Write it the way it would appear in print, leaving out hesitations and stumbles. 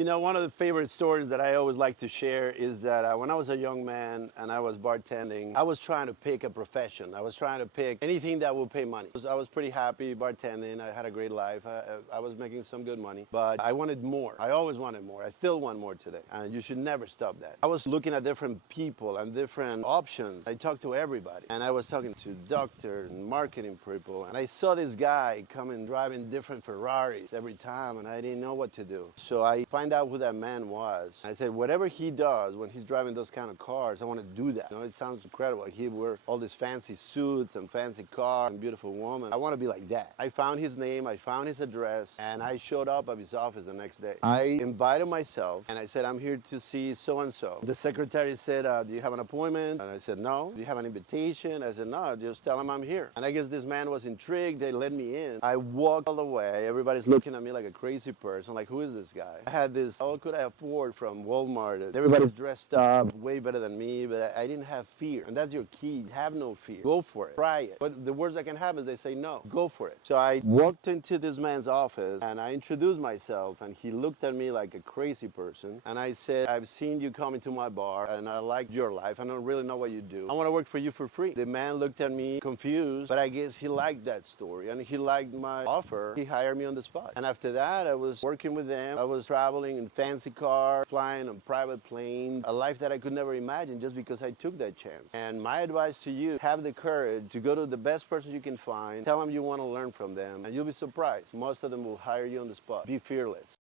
You know, one of the favorite stories that I always like to share is that when I was a young man and I was bartending, I was trying to pick a profession. I was trying to pick anything that would pay money. I was pretty happy bartending. I had a great life. I was making some good money, but I wanted more. I always wanted more. I still want more today. And you should never stop that. I was looking at different people and different options. I talked to everybody, and I was talking to doctors and marketing people, and I saw this guy coming driving different Ferraris every time, and I didn't know what to do. So I find out who that man was. I said, whatever he does when he's driving those kind of cars, I want to do that. You know, it sounds incredible. He wear all these fancy suits and fancy cars and beautiful woman. I want to be like that. I found his name, I found his address, and I showed up at his office the next day. I invited myself, and I said, I'm here to see so-and-so. The secretary said, do you have an appointment? And I said, no. Do you have an invitation? I said, no, just tell him I'm here. And I guess this man was intrigued. They let me in. I walked all the way. Everybody's looking at me like a crazy person. Like, who is this guy? I had this, all could I afford from Walmart. Everybody's dressed up way better than me, but I didn't have fear. And that's your key. Have no fear. Go for it. Try it. But the worst that can happen is they say no. Go for it. So I walked into this man's office and I introduced myself, and he looked at me like a crazy person. And I said, I've seen you come into my bar and I like your life. I don't really know what you do. I want to work for you for free. The man looked at me confused, but I guess he liked that story and he liked my offer. He hired me on the spot. And after that, I was working with them. I was traveling in fancy cars, flying on private planes, a life that I could never imagine just because I took that chance. And my advice to you, have the courage to go to the best person you can find, tell them you want to learn from them, and you'll be surprised. Most of them will hire you on the spot. Be fearless.